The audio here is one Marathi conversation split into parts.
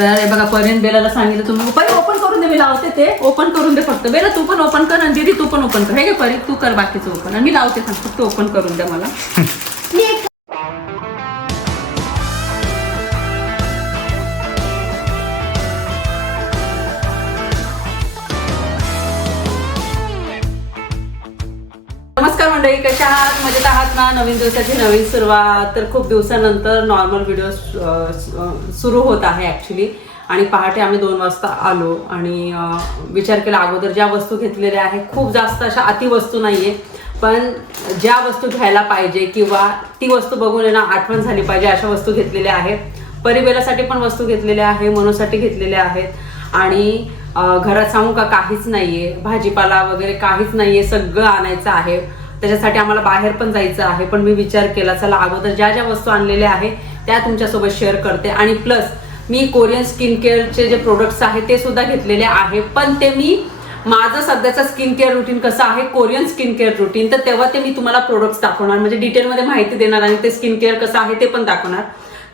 तर हे बघा पर्यंत बेलाला सांगितलं तुम्ही परी ओपन करून दे मी लावते ते. ओपन करून दे फक्त. बेला तू पण ओपन कर आणि दीदी तू पण ओपन कर. हे घे परी तू कर बाकीचं ओपन आणि मी लावते फक्त ओपन करून दे मला. मंडळी कशा आहात? मजेत आहात ना? नवीन दिवसाची नवीन सुरुवात. तर खूप दिवसानंतर नॉर्मल व्हिडिओ सुरू होत आहे ॲक्च्युली आणि पहाटे आम्ही दोन वाजता आलो आणि विचार केला अगोदर ज्या वस्तू घेतलेल्या आहेत खूप जास्त अशा अति वस्तू आहे पण ज्या वस्तू घ्यायला पाहिजे किंवा ती वस्तू बघून ना आठवण झाली पाहिजे अशा वस्तू घेतलेल्या आहेत. परिबेलासाठी पण वस्तू घेतलेल्या आहे मनोसाठी घेतलेल्या आहेत. आणि घरात सांगू का काहीच नाही आहे भाजीपाला वगैरे काहीच नाही आहे सगळं आणायचं आहे. त्याच्यासाठी आम्हाला बाहेर पण जायचं आहे पण मी विचार केला चला अगोदर ज्या ज्या वस्तू आणलेल्या आहेत त्या तुमच्यासोबत शेअर करते. आणि प्लस मी कोरियन स्किन केअरचे जे प्रोडक्ट्स आहेत ते सुद्धा घेतलेले आहे पण ते मी माझं सध्याचं स्किन केअर रुटीन कसं आहे कोरियन स्किन केअर रुटीन तर तेव्हा ते मी तुम्हाला प्रोडक्ट्स दाखवणार. म्हणजे डिटेलमध्ये माहिती देणार आणि ते स्किन केअर कसं आहे ते पण दाखवणार.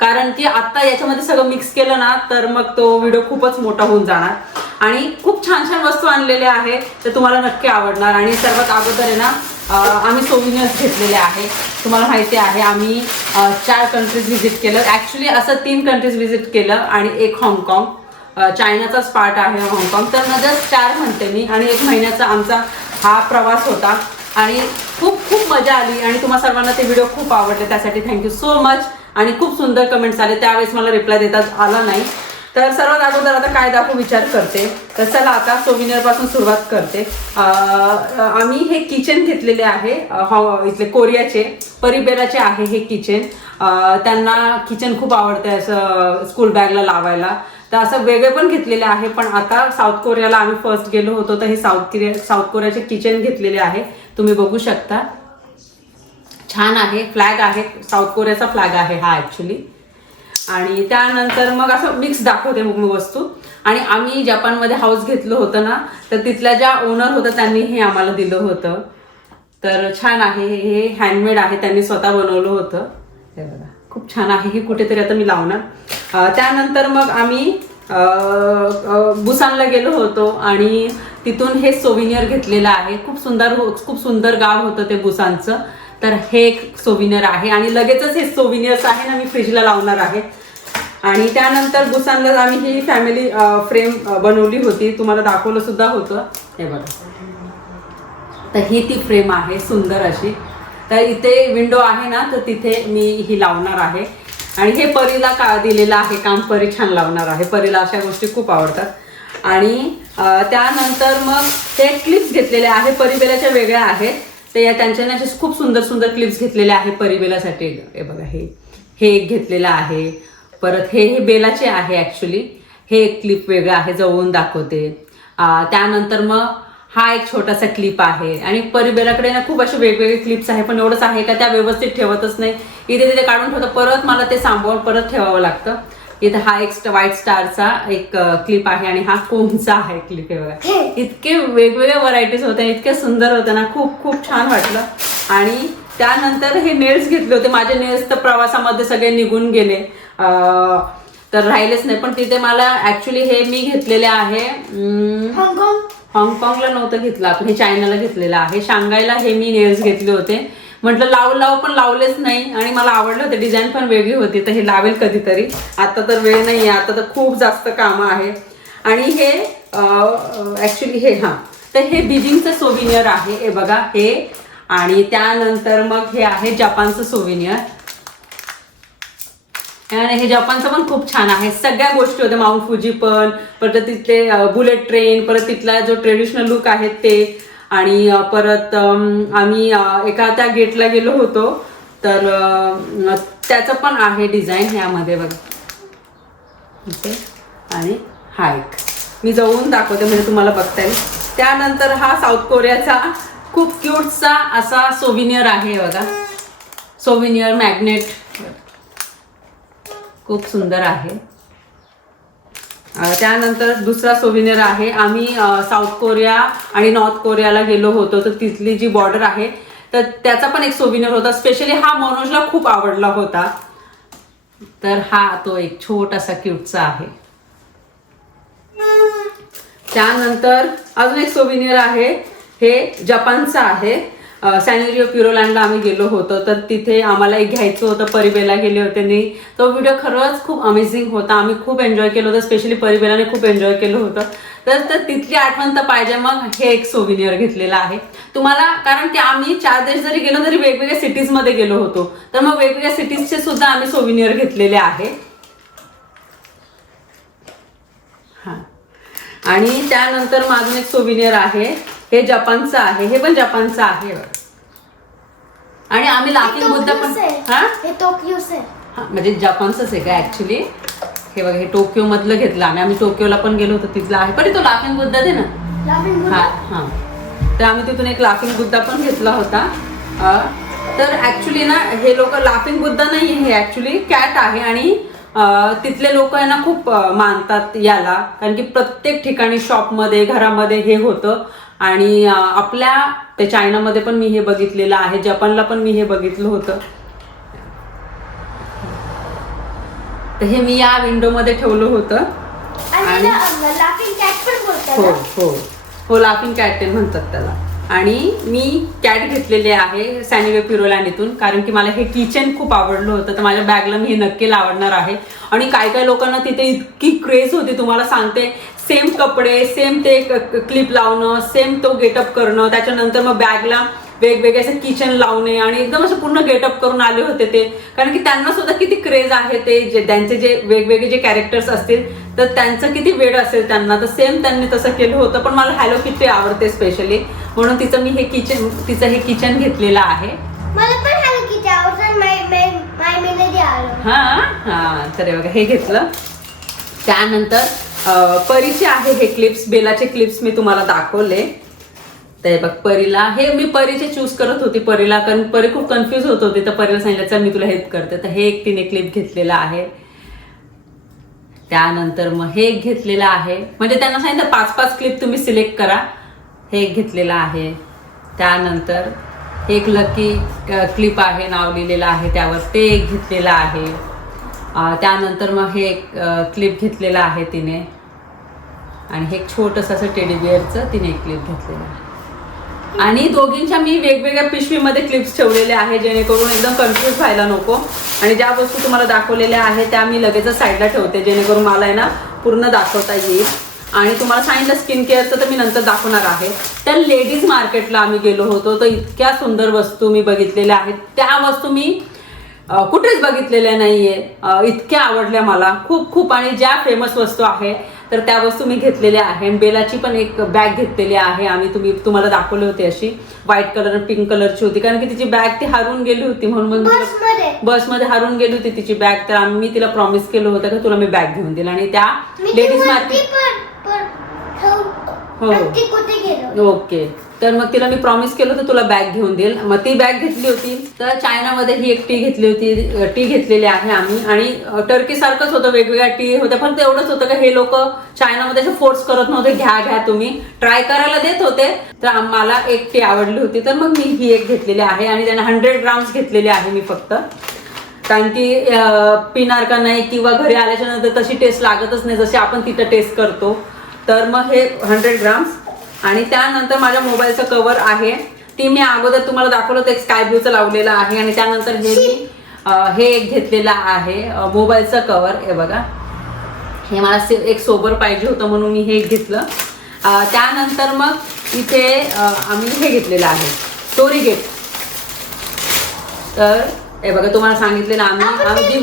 कारण की आता याच्यामध्ये सगळं मिक्स केलं ना तर मग तो व्हिडिओ खूपच मोठा होऊन जाणार. आणि खूप छान छान वस्तू आणलेल्या आहेत तर तुम्हाला नक्की आवडणार. आणि सर्वात अगोदर आहे ना आम्ही सोविनियर्स घेतलेले आहे. तुम्हाला माहिती आहे आम्ही चार कंट्रीज व्हिजिट केलं. ॲक्च्युली असं तीन कंट्रीज व्हिजिट केलं आणि एक हाँगकाँग चायनाचाच पार्ट आहे हाँगकाँग तर नजर चार म्हणते मी आणि एक महिन्याचा आमचा हा प्रवास होता. आणि खूप खूप मजा आली आणि तुम्हा सर्वांना ते व्हिडिओ खूप आवडले. त्यासाठी थँक्यू सो मच आणि खूप सुंदर कमेंट्स आले. त्यावेळेस मला रिप्लाय देता आला नाही. तर सर्वात अगोदर आता काय दाखवू विचार करते. तर चला आता सोमिनरपासून पासून सुरुवात करते. आम्ही हे किचन घेतलेले आहे. हॉ- हो, इथले कोरियाचे परिबेराचे आहे हे किचन त्यांना किचन खूप आवडते असं स्कूल बॅगला लावायला. तर असं वेगळे पण घेतलेले आहे पण आता साऊथ कोरियाला आम्ही फर्स्ट गेलो होतो तर हे साऊथ कोरिया साऊथ कोरियाचे किचन घेतलेले आहे. तुम्ही बघू शकता. छान आहे फ्लॅग आहे. साऊथ कोरियाचा फ्लॅग आहे हा ॲक्च्युली आणि त्यानंतर मग असं मिक्स दाखवते मग मी वस्तू. आणि आम्ही जपानमध्ये हाऊस घेतलं होतं ना तर तिथल्या ज्या ओनर होत्या त्यांनी हे आम्हाला दिलं होतं. तर छान आहे हे- हँडमेड आहे त्यांनी स्वतः बनवलं होतं. हे बघा खूप छान आहे हे कुठेतरी आता मी लावणार. त्यानंतर मग आम्ही बुसानला गेलो होतो आणि तिथून हे सोविनियर घेतलेलं आहे. खूप सुंदर हो, खूप सुंदर गाव होतं ते बुसानचं. तर हे एक सोविनियर आहे. आणि लगेचच हे सोविनियर्स आहे ना मी फ्रीजला लावणार आहे. आणि त्यानंतर बुसानला आम्ही ही फॅमिली फ्रेम बनवली होती. तुम्हाला दाखवलं सुद्धा होतं. हे बघा. तर ही ती फ्रेम आहे सुंदर अशी. तर इथे विंडो आहे ना तर तिथे मी ही लावणार आहे. आणि हे परीला का दिलेलं आहे काम परी छान लावणार आहे. परीला अशा गोष्टी खूप आवडतात. आणि त्यानंतर मग ते क्लिप्स घेतलेले आहे. परिबेलाच्या वेगळ्या आहेत. तर या त्यांच्यानी असे खूप सुंदर सुंदर क्लिप्स घेतलेले आहे परिबेलासाठी हे बघा हे हे एक घेतलेलं आहे. परत हे हे बेलाचे आहे ॲक्च्युली हे एक क्लिप वेगळं आहे जवळून दाखवते. त्यानंतर मग हा एक छोटासा क्लिप आहे. आणि परिबेलाकडे ना खूप असे वेगवेगळे क्लिप्स आहे पण एवढंच आहे का त्या व्यवस्थित ठेवतच नाही. इथे तिथे काढून ठेवतं परत मला ते सांभाळून परत ठेवावं लागतं. इथे हा एक व्हाईट स्टारचा एक क्लिप आहे आणि हा कोमचा आहे क्लिप आहे बघा. इतके वेगवेगळ्या व्हरायटीज होत्या इतके सुंदर होत्या ना खूप खूप छान वाटलं. आणि त्यानंतर हे नेल्स घेतले होते. माझे नेल्स तर प्रवासामध्ये सगळे निघून गेले. तर राहिलेच नाही. पण तिथे मला ऍक्च्युली हे मी घेतलेले आहे हाँगकाँग हाँगकाँगला नव्हतं घेतलं आपण. हे चायनाला घेतलेलं आहे. शांघायला हे मी नेल्स घेतले होते. म्हटलं लाव लाव पण लावलेच नाही. आणि मला आवडलं होतं डिझाईन पण वेगळी होती तर हे लावेल कधीतरी. आता तर वेळ नाही आहे आता तर खूप जास्त कामं आहे. आणि हे ॲक्च्युली हे हां. तर हे बिजिंगचं सोविनियर आहे हे बघा हे. आणि त्यानंतर मग हे आहे जपानचं सोविनियर आणि हे जपानचं पण खूप छान आहे. सगळ्या गोष्टी होत्या माउंट फुजी पण परत तिथले बुलेट ट्रेन परत तिथला जो ट्रेडिशनल लुक आहे ते. आणि परत आम्ही एका त्या गेटला गेलो होतो. तर त्याचं पण आहे डिझाईन ह्यामध्ये बघ. ओके. आणि हा एक. मी जाऊन दाखवते म्हणजे तुम्हाला बघता. येईल त्यानंतर हा साऊथ कोरियाचा खूप क्यूटचा असा सोविनियर आहे बघा. Souvenir magnet. खूप सुंदर आहे. त्यानंतर दुसरा सोविनेर आहे. आम्ही साऊथ कोरिया आणि नॉर्थ कोरियाला गेलो होतो. तर तिथली जी बॉर्डर आहे तर त्याचा पण एक सोविनेर होता. स्पेशली हा मनोजला खूप आवडला होता. तर हा तो एक छोटासा क्यूटचा आहे. त्यानंतर अजून एक सोविनियर आहे. हे जपानचं आहे. सॅनेरिओ प्युरोलँडला आम्ही गेलो होतो. तर तिथे आम्हाला एक घ्यायचं होतं. परिबेला गेले होते आणि तो व्हिडिओ खरंच खूप अमेझिंग होता. आम्ही खूप एन्जॉय केलं होतं. स्पेशली परिबेलाने खूप एन्जॉय केलं होतं. तर तर तिथली आठवण तर पाहिजे. मग हे एक सोविनियर घेतलेलं आहे. तुम्हाला कारण की आम्ही चार देश जरी गेलो तरी वेगवेगळ्या सिटीजमध्ये गेलो होतो. तर मग वेगवेगळ्या सिटीजचे सुद्धा आम्ही सोविनियर घेतलेले आहे. हा. आणि त्यानंतर माझं एक सोविनियर आहे. हे जपानचं आहे हे पण जपानचं आहे. आणि आम्ही लाफिंग बुद्धा पण हा? हे टोकियोच आहे. हा, म्हणजे जपानचंच आहे का ऍक्च्युली हे बघा हे टोकियो मधलं घेतलं आम्ही. आम्ही टोकियोला पण गेलो होतो तिथलं आहे. पण तो लाफिंग बुद्धा दे ना? लाफिंग हा हा. तर आम्ही तिथून एक लाफिंग बुद्धा पण घेतला होता. अं, तर ऍक्च्युली ना हे लोक लाफिंग बुद्धा नाही हे ऍक्च्युली कॅट आहे आणि अं, तिथले लोक आहे ना खूप अं, मानतात याला. कारण की प्रत्येक ठिकाणी शॉपमध्ये घरामध्ये हे होतं. आणि आपल्या ते चायनामध्ये पण मी हे बघितलेलं आहे जपानला पण मी हे बघितलं होतं. तर हे मी या विंडोमध्ये ठेवलं होतं. आणि हो ना? हो. हो लाफिंग कॅट ते म्हणतात त्याला. आणि मी कॅट घेतलेले आहे सॅनिवे पिरोलँडीतून कारण की मला हे किचन खूप आवडलं होतं तर माझ्या बॅगला मी हे नक्की आवडणार आहे. आणि काय काय लोकांना तिथे इतकी क्रेज होती तुम्हाला सांगते सेम कपडे सेम ते क्लिप लावणं सेम तो गेटअप करणं त्याच्यानंतर मग बॅगला वेगवेगळे असे किचन लावणे आणि एकदम असं पूर्ण गेटअप करून आले होते ते. कारण की त्यांना सुद्धा किती क्रेज आहे ते जे त्यांचे जे वेगवेगळे जे कॅरेक्टर्स असतील तर त्यांचं किती वेळ असेल त्यांना. तर सेम त्यांनी तसं केलं होतं पण मला हॅलो किटी आवडते स्पेशली म्हणून तिचं मी हे किचन तिचं हे किचन घेतलेलं आहे. मला पण हॅलो किती आवडत. हा हा तर हे बघा हे घेतलं. त्यानंतर परीचे आहे हे क्लिप्स बेलाचे क्लिप्स मी तुम्हाला दाखवले. ते बघ परीला. हे मी परीचे चूज करत होती. परीला कारण परी खूप कन्फ्युज होत होती. तर परीला सांगितलं चल मी तुला हेल्प करते. तर हे एक तिने क्लिप घेतलेला आहे. त्यानंतर मग हे एक घेतलेलं आहे. म्हणजे त्यांना सांगितलं पाच पाच क्लिप तुम्ही सिलेक्ट करा. हे एक घेतलेलं आहे. त्यानंतर एक लकी क्लिप आहे नाव लिहिलेलं आहे. त्यावर ते एक घेतलेलं आहे. त्यानंतर मग हे एक क्लिप घेतलेलं आहे तिने. आणि हे छोटंसं असं टेडी बिअरचं तिने एक क्लिप घेतलेलं आहे. आणि दोघींच्या मी वेगवेगळ्या पिशवीमध्ये क्लिप्स ठेवलेले आहे जेणेकरून एकदम कन्फ्युज व्हायला नको. आणि ज्या वस्तू तुम्हाला दाखवलेल्या आहेत त्या मी लगेचच साईडला ठेवते जेणेकरून मला आहे ना पूर्ण दाखवता येईल. आणि तुम्हाला सांगितलं स्किन केअरचं तर मी नंतर दाखवणार आहे. त्या लेडीज मार्केटला आम्ही गेलो होतो तर इतक्या सुंदर वस्तू मी बघितलेल्या आहेत. त्या वस्तू मी कुठेच बघितलेल्या नाहीये. आहे इतक्या आवडल्या मला. खूप खूप. आणि ज्या फेमस वस्तू आहे तर त्या वस्तू मी घेतलेल्या आहे. बेलाची पण एक बॅग घेतलेली आहे. आम्ही तुम्ही तुम्हाला दाखवली होती अशी. व्हाईट कलर पिंक कलरची होती. कारण की तिची बॅग ती हरून गेली होती म्हणून मग बसमध्ये हरून गेली होती तिची बॅग तर आम्ही तिला प्रॉमिस केलं होतं की तुला मी बॅग घेऊन दिला आणि त्या लेडीज मार्केट हो. ओके. तर मग तिला मी प्रॉमिस केलं होतं तुला बॅग घेऊन देईल. मग ती बॅग घेतली होती. तर चायनामध्ये ही एक टी घेतली होती टी घेतलेली आहे आम्ही. आणि टर्की सारखंच होतं वेगवेगळ्या टी होत्या. पण तेवढंच होतं की हे लोक चायनामध्ये असे फोर्स करत नव्हते घ्या घ्या तुम्ही. ट्राय करायला देत होते. तर मला एक टी आवडली होती. तर मग मी ही एक घेतलेली आहे. आणि त्यांना हंड्रेड ग्राम्स घेतलेली आहे मी फक्त. कारण की पिणार का नाही किंवा घरी आल्याच्यानंतर तशी टेस्ट लागतच नाही. जशी आपण तिथं टेस्ट करतो. तर मग हे हंड्रेड ग्राम्स आणि त्यानंतर माझ्या मोबाईलचं कवर आहे. ती मी अगोदर तुम्हाला दाखवलं एक स्काय ब्ल्यूचं लावलेलं आहे आणि त्यानंतर हे मी हे एक घेतलेलं आहे मोबाईलचं कवर हे बघा. हे मला से- एक सोबर पाहिजे होतं म्हणून मी हे घेतलं. त्यानंतर मग इथे आम्ही हे घेतलेलं आहे. टोरी गेट तर हे बघा तुम्हाला सांगितलेलं आम्ही आम्ही ते.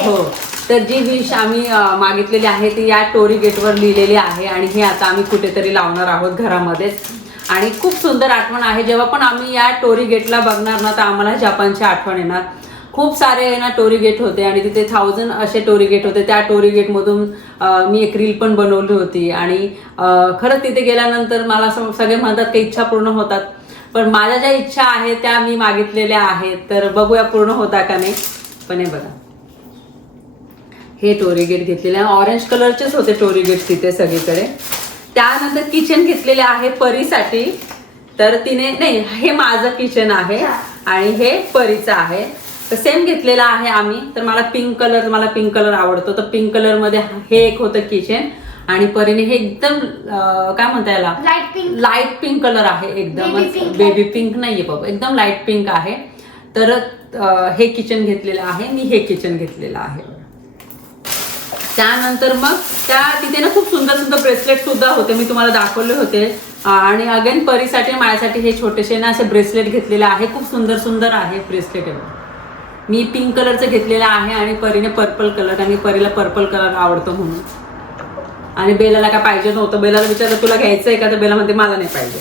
हो. तर जी विश आम्ही मागितलेली आहे ती या टोरी गेटवर लिहिलेली आहे आणि हे आता आम्ही कुठेतरी लावणार आहोत घरामध्येच आणि खूप सुंदर आठवण आहे जेव्हा पण आम्ही या टोरी गेटला बघणार ना तर आम्हाला जपानची आठवण येणार. खूप सारे ना टोरी गेट होते आणि तिथे थाउजंड असे टोरी गेट होते. त्या टोरी गेटमधून मी एक रील पण बनवली होती आणि खरंच तिथे गेल्यानंतर मला असं सगळे म्हणतात की इच्छा पूर्ण होतात. पण माझ्या ज्या इच्छा आहेत त्या मी मागितलेल्या आहेत. तर बघूया पूर्ण होता का नाही. पण हे बघा. हे टोरी गेट घेतलेले आहे. ऑरेंज कलरचेच होते टोरी गेट तिथे सगळीकडे. त्यानंतर किचन घेतलेले आहे परीसाठी. तर तिने नाही हे माझं किचन आहे आणि हे परीचं आहे. तर सेम घेतलेलं आहे आम्ही. तर मला पिंक कलर मला पिंक कलर आवडतो. तर पिंक कलरमध्ये हे एक होतं किचन आणि परीने हे एकदम काय म्हणता याला? Light pink light pink colour आहे एकदम. Baby pink. बेबी पिंक नाहीये बाबा. एकदम लाइट पिंक आहे. तर हे किचन घेतलेलं आहे. मी हे किचन घेतलेलं आहे. त्यानंतर मग त्या तिथे ना खूप सुंदर सुंदर ब्रेसलेट सुद्धा होते. मी तुम्हाला दाखवले होते. आणि अगेन परीसाठी माझ्यासाठी हे छोटेसे ना असे ब्रेसलेट घेतलेले आहे. खूप सुंदर सुंदर आहे ब्रेसलेट मी पिंक कलरचं घेतलेलं आहे आणि परीने पर्पल कलर आणि परीला पर्पल कलर आवडतो म्हणून. आणि बेलाला काय पाहिजे नव्हतं. बेलाला विचारलं तुला घ्यायचं आहे का? तर बेला म्हणते मला नाही पाहिजे.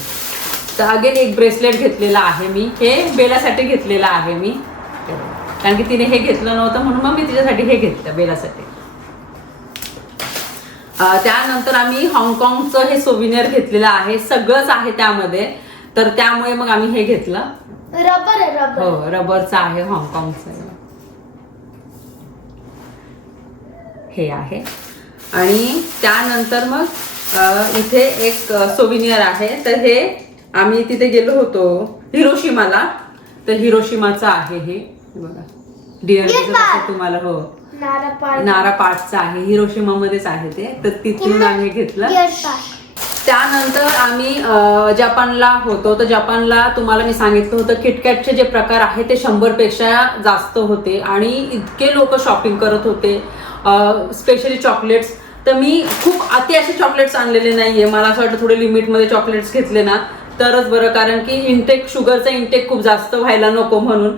तर अगेन एक ब्रेसलेट घेतलेला आहे मी. हे बेलासाठी घेतलेलं आहे मी. कारण की तिने हे घेतलं नव्हतं म्हणून मग मी तिच्यासाठी हे घेतलं बेलासाठी. त्यानंतर आम्ही हाँगकाँगचं हे सोविनियर घेतलेलं आहे सगळंच आहे त्यामध्ये. तर त्यामुळे मग आम्ही हे घेतलं. रबर आहे रबर. हो रबरचं आहे हाँगकाँगचं. हे आहे. आणि त्यानंतर मग इथे एक सोविनियर आहे. तर हे आम्ही तिथे गेलो होतो हिरोशिमाला. तर हिरोशिमाचं आहे हे. बघा. डिअर. तुम्हाला हो. नारा पार्टचं आहे. हिरोशिमामध्येच आहे ते. तर तिथून आम्ही घेतलं. त्यानंतर आम्ही जपानला होतो. तर जपानला तुम्हाला मी सांगितलं होतं किटकॅटचे जे प्रकार आहे ते शंभरपेक्षा जास्त होते आणि इतके लोक शॉपिंग करत होते. स्पेशली चॉकलेट्स तर मी खूप अति असे चॉकलेट्स आणलेले नाहीये. मला असं वाटतं थोडे लिमिटमध्ये चॉकलेट्स घेतले ना तरच बरं. कारण की इंटेक शुगरचा इंटेक खूप जास्त व्हायला नको म्हणून.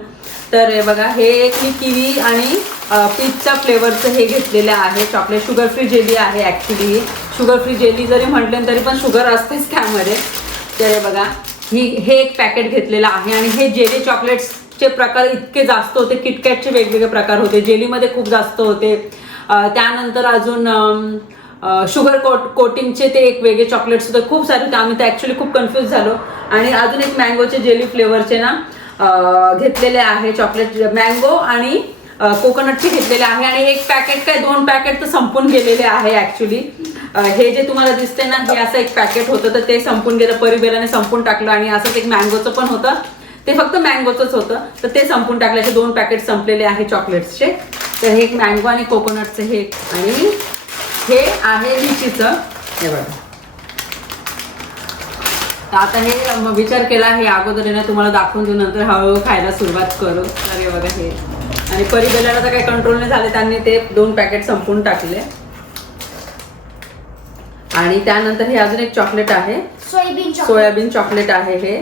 तर बघा हे एक मी किवी आणि पीचच्या फ्लेवरचं हे घेतलेलं आहे. चॉकलेट शुगर फ्री जेली आहे ॲक्च्युली शुगर फ्री जेली जरी म्हटले तरी पण शुगर असतेच त्यामध्ये. तर बघा ही हे एक पॅकेट घेतलेलं आहे आणि हे जेली चॉकलेट्सचे प्रकार इतके जास्त होते. किटकॅटचे वेगवेगळे प्रकार होते. जेलीमध्ये खूप जास्त होते. त्यानंतर अजून शुगर कोट कोटिंगचे ते एक वेगळे चॉकलेट्स होते. खूप सारे होते. आम्ही तर ॲक्च्युली खूप कन्फ्यूज झालो. आणि अजून एक मँगोचे जेली फ्लेवरचे ना घेतलेले आहे. चॉकलेट मँगो आणि कोकोनटचे घेतलेले आहे आणि एक पॅकेट काय दोन पॅकेट तर संपून गेलेले आहे ॲक्च्युली हे जे तुम्हाला दिसते ना हे असं एक पॅकेट होतं तर ते संपून गेलं परिबेलाने संपून टाकलं आणि असंच एक मँगोचं पण होतं. ते फक्त मँगोचंच होतं तर ते संपून टाकल्याचे दोन पॅकेट संपलेले आहे चॉकलेट्सचे तर हे एक मँगो आणि कोकोनटचं हे. आणि हे आहे लिचीचं. हे बघा. आता हे विचार केला हे अगोदर ना तुम्हाला दाखवून देऊ नंतर हळूहळू खायला सुरुवात करू. तर हे बघा हे. आणि परिबेलाला तर काही कंट्रोल नाही झाले. त्यांनी ते दोन पॅकेट संपून टाकले. आणि त्यानंतर हे अजून एक चॉकलेट आहे. सोयाबीन चॉकलेट सोयाबीन चॉकलेट आहे हे.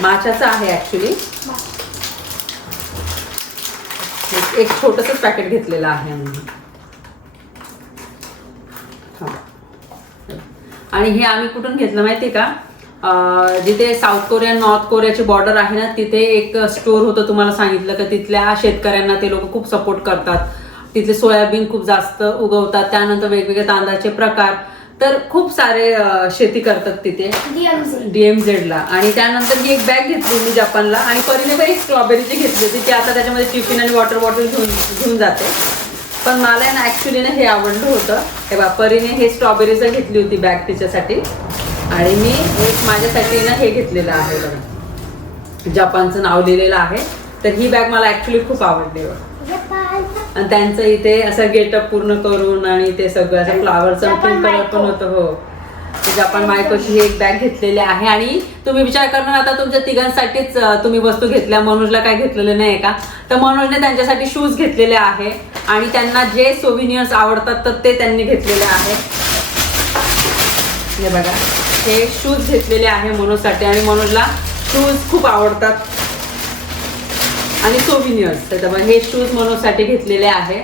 माशाचं आहे ऍक्च्युली एक छोटस पॅकेट घेतलेलं आहे. आणि हे आम्ही कुठून घेतलं माहितीये का? जिथे साऊथ कोरिया नॉर्थ कोरियाची बॉर्डर आहे ना तिथे एक स्टोर होतं तुम्हाला सांगितलं का तिथल्या शेतकऱ्यांना ते लोक खूप सपोर्ट करतात. तिथले सोयाबीन खूप जास्त उगवतात त्यानंतर वेगवेगळे तांदळाचे प्रकार. तर खूप सारे शेती करतात तिथे. DMZ. डीएमझेडला आणि त्यानंतर ही एक बॅग घेतली मी जपानला आणि परीने पण एक स्ट्रॉबेरीची घेतली होती ती आता त्याच्यामध्ये टिफिन आणि वॉटर बॉटल घेऊन घेऊन जाते. पण मला ना ॲक्च्युली ना हे आवडलं होतं. हे बा परीने हे स्ट्रॉबेरीचं घेतली होती बॅग तिच्यासाठी. आणि मी एक माझ्यासाठी ना हे घेतलेलं आहे बघा. जपानचं नाव लिहिलेलं आहे. तर ही बॅग मला ॲक्च्युली खूप आवडली बघा. आणि त्यांचं इथे असं गेटअप पूर्ण करून आणि ते सगळं असं फ्लावरचं पिंक कलर पण. होतं हो. ते जपान मायकोची ही एक बॅग घेतलेली आहे. आणि तुम्ही विचार करणार आता तुमच्या तिघांसाठीच तुम्ही वस्तू घेतल्या मनोजला काय घेतलेलं नाही का? तर मनोजने त्यांच्यासाठी शूज घेतलेले आहे. आणि त्यांना जे सोविनियर्स आवडतात तर ते त्यांनी घेतलेले आहे. हे बघा. हे शूज घेतलेले आहे मनोजसाठी आणि मनोजला शूज खूप आवडतात. आणि सोविनियर्स त्याच्यामुळे हे शूज मनोजसाठी घेतलेले आहे.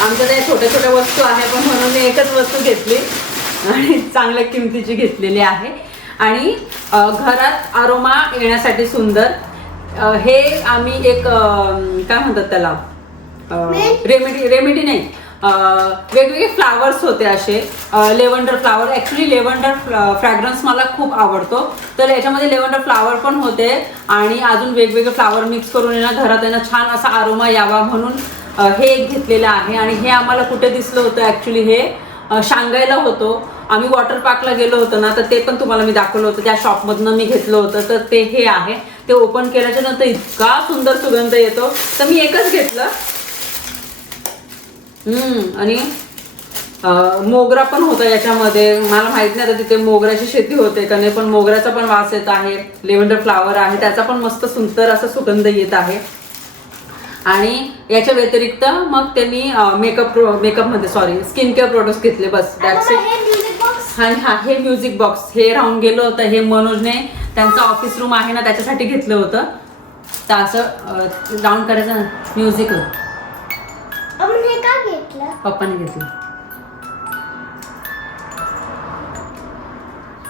आमच्या छोट्या छोट्या वस्तू आहे पण म्हणून मी एकच वस्तू घेतली. आणि चांगल्या किमतीची घेतलेली आहे. आणि घरात आरोमा येण्यासाठी सुंदर. हे आम्ही एक काय म्हणतात त्याला? रेमेडी रेमेडी नाही. वेगवेगळे फ्लावर्स होते असे. Lavender flower actually lavender fragrance मला खूप आवडतो. तर याच्यामध्ये लेवंडर फ्लावर पण होते आणि अजून वेगवेगळे फ्लावर मिक्स करून येणं घरात येणं छान असा आरोमा यावा म्हणून हे एक घेतलेलं आहे. आणि हे आम्हाला कुठे दिसलं होतं ॲक्च्युली हे? अ, शांघायला होतो. आम्ही वॉटर पार्कला गेलो होतो ना तर ते पण तुम्हाला मी दाखवलं होतं. त्या शॉपमधनं मी घेतलं होतं. तर ते हे आहे. ते ओपन केल्याच्यानंतर इतका सुंदर सुगंध येतो. तर मी एकच घेतलं. आणि मोगरा पण होता याच्यामध्ये. मला माहीत नाही आता तिथे मोगऱ्याची शेती होते का नाही पण मोगऱ्याचा पण वास येत आहे. लेव्हेंडर फ्लावर आहे. त्याचा पण मस्त सुंदर असा सुगंध येत आहे. आणि याच्या व्यतिरिक्त मग ते मी मेकअप मेकअपमध्ये सॉरी स्किन केअर प्रोडक्ट्स घेतले बस. दॅट्स इट हे हा म्युझिक बॉक्स हे राहून गेलं होतं. हे मनोजने त्यांचं ऑफिस रूम आहे ना त्याच्यासाठी घेतलं होतं. तर असं डाऊन करायचं म्युझिक पप्पाने घेतलं.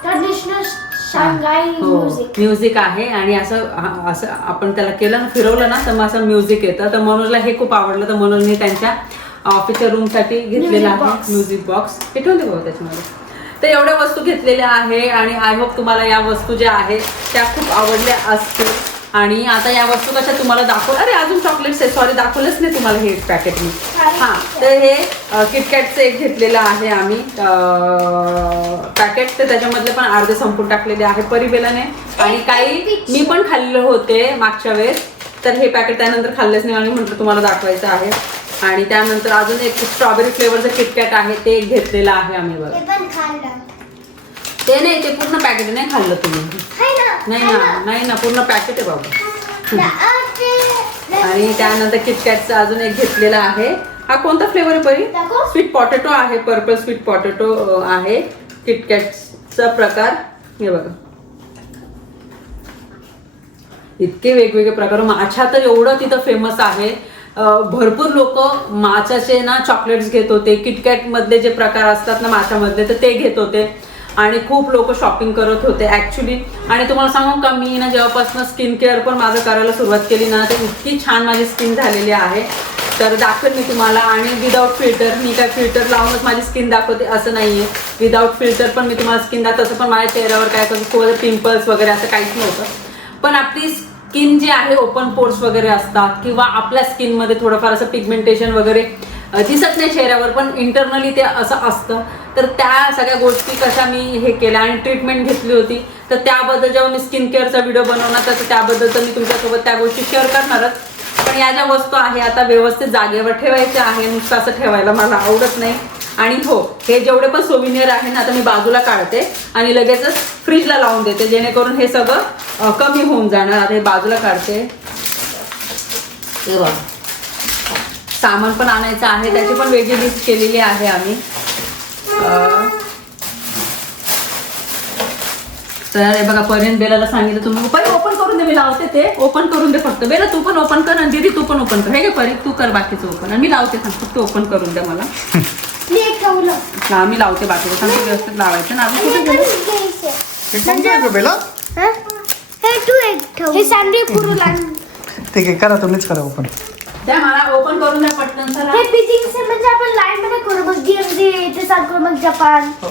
ट्रेडिशनल शांघाई हो म्युझिक म्युझिक आहे आणि असं हा- असं आपण त्याला केलं ना फिरवलं ना तर मग असं म्युझिक येतं. तर मनोजला हे खूप आवडलं तर मनोजने त्यांच्या ऑफिसच्या रूमसाठी घेतलेला Music आहे. म्युझिक बॉक्स हे ठेवून दे बाबा त्याच्यामध्ये. तर एवढ्या वस्तू घेतलेल्या आहे आणि आय होप तुम्हाला या वस्तू ज्या आहेत त्या खूप आवडल्या असतील. आणि आता या वस्तू कशा तुम्हाला दाखव अरे अजून चॉकलेट्स आहे सॉरी दाखवलंच नाही तुम्हाला हे पॅकेट मी. हा तर हे किटकॅटचं एक घेतलेलं आहे आम्ही. पॅकेट तर त्याच्यामधले पण अर्धे संपून टाकलेले आहे परिबेलाने आणि काही मी पण खाल्ले होते मागच्या वेळेस. तर हे पॅकेट त्यानंतर खाल्लेच नाही आणि म्हटलं तुम्हाला दाखवायचं आहे. आणि त्यानंतर अजून एक स्ट्रॉबेरी फ्लेवरचं किटकॅट आहे. ते एक घेतलेलं आहे आम्ही बघा. ते नाही ते पूर्ण पॅकेट नाही खाल्लं तुम्ही. नाही ना नाही ना पूर्ण पॅकेट आहे बाबा. आणि त्यानंतर किटकॅटचा अजून एक घेतलेला आहे. हा कोणता फ्लेवर आहे परी. स्वीट पॉटॅटो आहे पर्पल स्वीट पॉटॅटो आहे. किटकॅटचा प्रकार. हे बघा. इतके वेगवेगळे प्रकार. माछा तर एवढं तिथं फेमस आहे. भरपूर लोक माछाचे ना चॉकलेट्स घेत होते. किटकॅट मधले जे प्रकार असतात ना माशामधले तर ते घेत होते. आणि खूप लोक शॉपिंग करत होते ॲक्च्युली आणि तुम्हाला सांगू का मी ना जेव्हापासून स्किन केअर पण माझं करायला सुरुवात केली ना तर इतकी छान माझी स्किन झालेली आहे. तर दाखवेन मी तुम्हाला. आणि विदाऊट फिल्टर मी काय फिल्टर लावूनच माझी स्किन दाखवते असं नाहीये. विदाऊट फिल्टर पण मी तुम्हाला स्किन दाखवत. तसं पण माझ्या चेहऱ्यावर काय कसं पिंपल्स वगैरे असं काहीच नव्हतं. पण आपली स्किन जी आहे ओपन पोर्स वगैरे असतात किंवा आपल्या स्किनमध्ये थोडंफार असं पिगमेंटेशन वगैरे दिसत नाही चेहऱ्यावर पण इंटरनली ते असं असतं. तर त्या सगळ्या गोष्टी कशा मी हे केल्या आणि ट्रीटमेंट घेतली होती तर त्याबद्दल जेव्हा मी स्किन केअरचा व्हिडिओ बनवणार तर त्याबद्दल तर मी तुमच्यासोबत त्या गोष्टी शेअर करणारच. पण या ज्या वस्तू आहे आता व्यवस्थित जागेवर ठेवायच्या आहे नुसतं असं ठेवायला मला आवडत नाही. आणि हो हे जेवढे पण सोविनियर आहे ना आता मी बाजूला काढते आणि लगेचच फ्रीजला लावून देते जेणेकरून हे सगळं कमी होऊन जाणार. आता हे बाजूला काढते. हे बघा. सामान पण आणायचं आहे त्याची पण वेगळी लिस्ट केलेली आहे आम्ही. अ, तर हे बघा पर्यंत बेलाला सांगितलं तुम्ही. परी ओपन करून दे मी लावते ते. ओपन करून दे फक्त. बेला तू पण ओपन कर आणि दीदी तू पण ओपन कर. हे परी तू कर बाकीचं ओपन आणि मी लावते सांग फक्त ओपन करून द्या मला. मी एक ठेवलं हा मी लावते बाकीचं. सांग व्यवस्थित लावायचं ना. कुठे गं बेला? हं? हे तू एक ठेव. हे सँडविच पुरू ठीक आहे करा तुम्हीच करा ओपन द्या मला ओपन करून द्या पटकन चला हे बीजिंग से म्हणजे आपण लाईन मध्ये करू मग डीएमजी ते सांग करू मग जपान हो.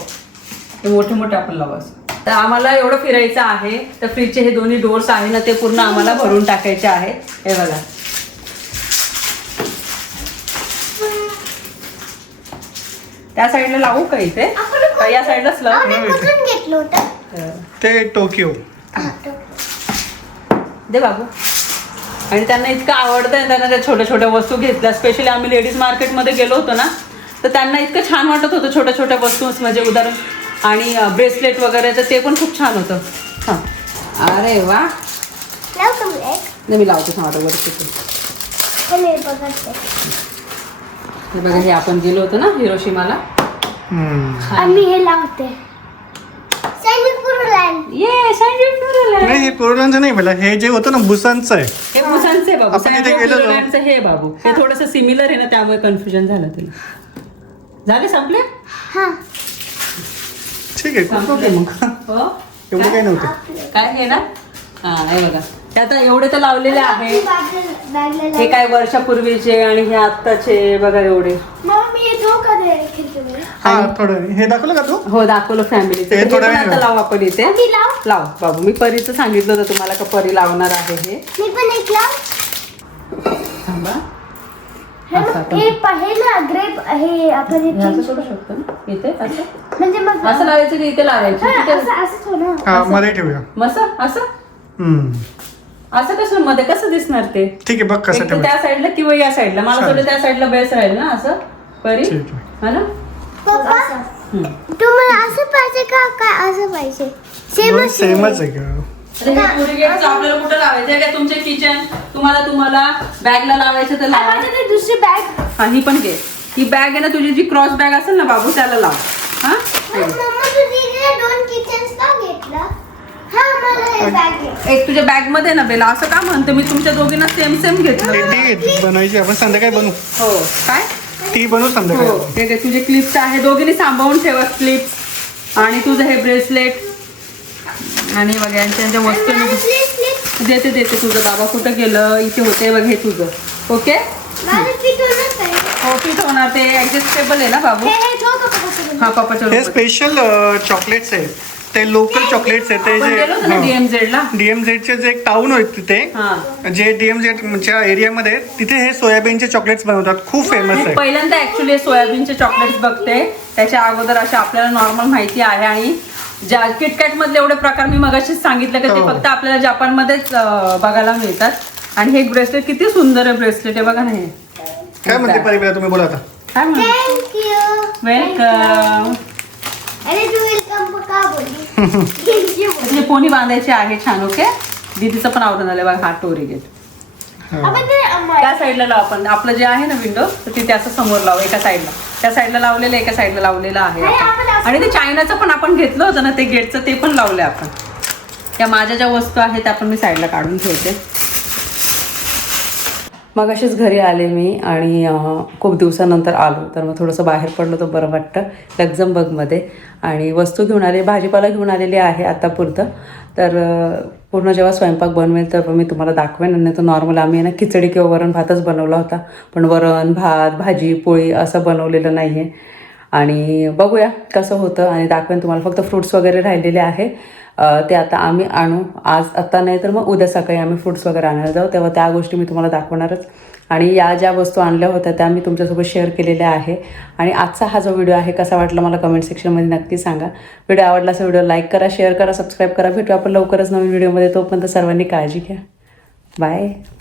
हे मोठे मोठे आपण लावू असं. तर आम्हाला एवढं फिरायचं आहे तर फ्रीजचे हे दोन्ही डोर्स आहे ना ते पूर्ण आम्हाला भरून टाकायचे आहेत हे बघा त्या साईडला लावू का इथे आपण का या साईडलाच लावू आपण कुठून घेतलं होतं हं. ते टोकियो हा, तो. दे बाबू आणि त्यांना इतकं आवडतं आणि त्यांना त्या छोट्या छोट्या वस्तू घेतल्या. स्पेशली आम्ही लेडीज मार्केटमध्ये गेलो होतो ना तर त्यांना इतकं छान वाटत होतं छोट्या छोट्या वस्तू म्हणजे उदाहरण आणि ब्रेसलेट वगैरे तर ते पण खूप छान होतं. हां. अरे वा. नाही मी लावते आता वरती बघा हे आपण गेलो होतो ना हिरोशिमाला. हम्म. आम्ही हे लावते. ये न्यूरोलँड. नाही हे कोरोनाचं नाही बेला हे जे होतं ना बुसांचं आहे. हे बुसांचे बाबू. आपण तिथे सँडविच गेलो ना. न्यूरोलँडचं हे बाबू. हे थोडंसं सिमिलर आहे ना त्यामुळे कन्फ्युजन झालं तुला. झाले संपले? हा. ठीक आहे खूप ओके मग हो? एवढे काय? काही नव्हते. काय? घेणार हा हे बघा. ते आता एवढे तर लावलेले आहे हे काय वर्षापूर्वीचे आणि हे आत्ताचे बघा एवढे. हा थोडं हे दाखवलं का तू? हो दाखवलं फॅमिली आता. लावू आपण इथे. लाव. बाबू मी परीचं सांगितलं होतं तुम्हाला का परी लावणार आहे हे. मी पण एक लाव. थांबा. हे असं मग- आपण- हे पाहे ना ग्रेप हे आपण हे हे असं change- करू. शकतो ना? इथे असं? म्हणजे मग असं लावायचं की इथे लावायचं? हा, इथे- असं असंच हो ना. हा मध्ये ठेवूया. मस्त असं? हम्म. असं कसं मध्ये कसं दिसणार ते? ठीक आहे बघ कसं एक तर ठेवूया त्या साईडला किंवा या साईडला. मला. थोडं त्या साईडला बेस्ट राहील ना असं. परी. ठीक आहे. हा ना? पप्पा हम्म. तुम्हाला असं पाहिजे का काय असं पाहिजे? दोन सेमच सेमच आहे का? आता हे पुढे गेटचं आपल्याला कुठं लावायचं आहे का तुमचे किचन तुम्हाला तुम्हाला बॅगला लावायचं तर लावा. ते दुसरी बॅग हा ही पण घे. ही बॅग आहे ना तुझी जी क्रॉस बॅग असेल ना बाबू त्याला लाव. हा. मम्मा दीदीला दोन किचन्स का घेतला हा मला हे बॅग घे एक तुझ्या बॅगमध्ये ना बेला असं का म्हणते? मी तुमच्या दोघींना सेम सेम घेतलं. ती ती बनवायची आपण संध्याकाळी बनवू. हो. काय? ती बनवू हो संध्याकाळी. हे. घे तुझे क्लिप्स आहे दोघींनी सांभाळून ठेवा क्लिप्स आणि तुझं हे ब्रेसलेट आणि यांच्या वस्तू देते देते तुझं. बाबा कुठं गेलं? इथे होते बघ हे तुझं. ओके? पीठ होणार हो ते ऍडजस्टेबल आहे ना बाबू? हे हे पप्पा पप्पाच्या हे. स्पेशल चॉकलेट्स आहे. ते लोकल चॉकलेट्स आहे आपण गेलो होतो ना ते डीएमझेड ला? जे डीएमझेडचे जे एक टाऊन होत तिथे हा. जे डीएमझेडच्या एरियामध्ये तिथे हे सोयाबीनचे चॉकलेट्स बनवतात खूप फेमस आहे. पहिल्यांदा ऍक्च्युली सोयाबीनचे चॉकलेट्स बघते. त्याच्या अगोदर असे आपल्याला नॉर्मल माहिती आहे आणि ज्या किटकॅट मधले एवढे प्रकार मी मगाशीच सांगितलं की ते हो. फक्त आपल्याला जपानमध्येच अं, बघायला मिळतात. आणि हे ब्रेसलेट किती सुंदर आहे ब्रेसलेट आहे बघा ना हे. काय म्हणते परिवार तुम्ही बोला आता. काय म्हणतो? थँक्यू वेलकम अरे तू वेलकम का बोलली थँक्यू तुझे पोनी बांधायचे आहे छान ओके दीदीचं पण आवडून आलं बघा हा टोरी गेट त्या साईडला लाव आपण. आपलं जे आहे ना विंडो तर ते त्याचं समोर लाव एका साईडला त्या साईडला लावलेलं एका साईडला लावलेलं आहे आणि ते चायनाचं पण आपण घेतलं होतं ना ते गेटचं ते पण लावलंय आपण. त्या माझ्या ज्या वस्तू आहेत त्या पण मी साईडला काढून ठेवते. मग अशीच घरी आले मी आणि खूप दिवसानंतर आलो. तर मग थोडंसं बाहेर पडलो तर बरं वाटतं लक्झमबर्गमध्ये. आणि वस्तू घेऊन आले भाजीपाला घेऊन आलेली आहे आतापुरतं तर पूर्ण जेव्हा स्वयंपाक बनवेल तर मी तुम्हाला दाखवेन. आणि तर नॉर्मल आम्ही ना खिचडी किंवा वरण भातच बनवला होता. पण वरण भात भाजी पोळी असं बनवलेलं नाही आहे आणि बघूया कसं होतं. आणि दाखवेन तुम्हाला. फक्त फ्रुट्स वगैरे राहिलेले आहे. ते आता आम्ही आणू. आज आत्ता नाही तर मग उद्या सकाळी आम्ही फ्रुट्स वगैरे आणायला जाऊ. तेव्हा त्या गोष्टी मी तुम्हाला दाखवणारच. आणि या ज्या वस्तू आणल्या होत्या त्या मी तुमच्यासोबत शेअर केलेल्या आहे. आणि आजचा हा जो व्हिडिओ आहे कसा वाटला मला कमेंट सेक्शनमध्ये नक्की सांगा. व्हिडिओ आवडला असा व्हिडिओ लाईक करा शेअर करा सबस्क्राईब करा. भेटू आपण लवकरच नवीन व्हिडिओमध्ये तोपर्यंत सर्वांनी काळजी घ्या. बाय